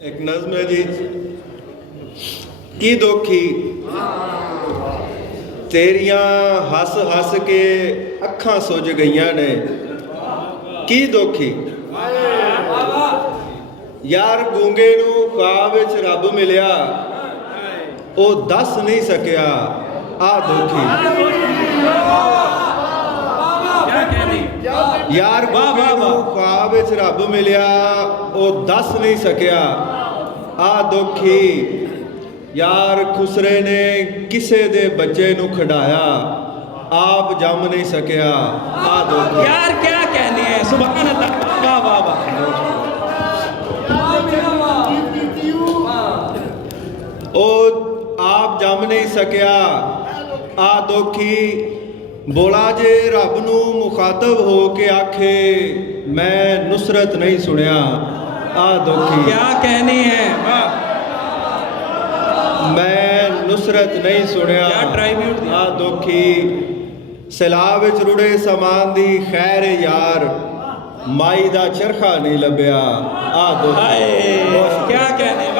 एक नज़्म है जी। की दोखी तेरियां हस हस के अखां सुज गईयां ने। की दोखी यार गूंगे नू ख्वाब विच रब मिलिया, ओ दस नहीं सकिया आ दोखी। यार गूंगे नू ख्वाब विच रब मिलिया, ओ दस नहीं सकिया आ दोखी। यार खुसरे ने किसे दे बच्चे नू खिडाया, आप जम नहीं सकिया आ दोखी। यार क्या कहने हैं, सुभान अल्लाह, वाह वाह वाह। ओ आप जम नहीं सकिया आ दोखी। बोला जे रब नू मुखातब हो के आखे, मैं नुसरत नहीं सुनिया आ दोखी। क्या कहने हैं, वाह। मैं नुसरत नहीं सुनिया क्या ट्राइब्यूट दिया। आ दोखी। सैलाब विच रुड़े समान दी खैर यार, माई दा चरखा नहीं लभ्या आ दोखी। हाय क्या कहने, वाह।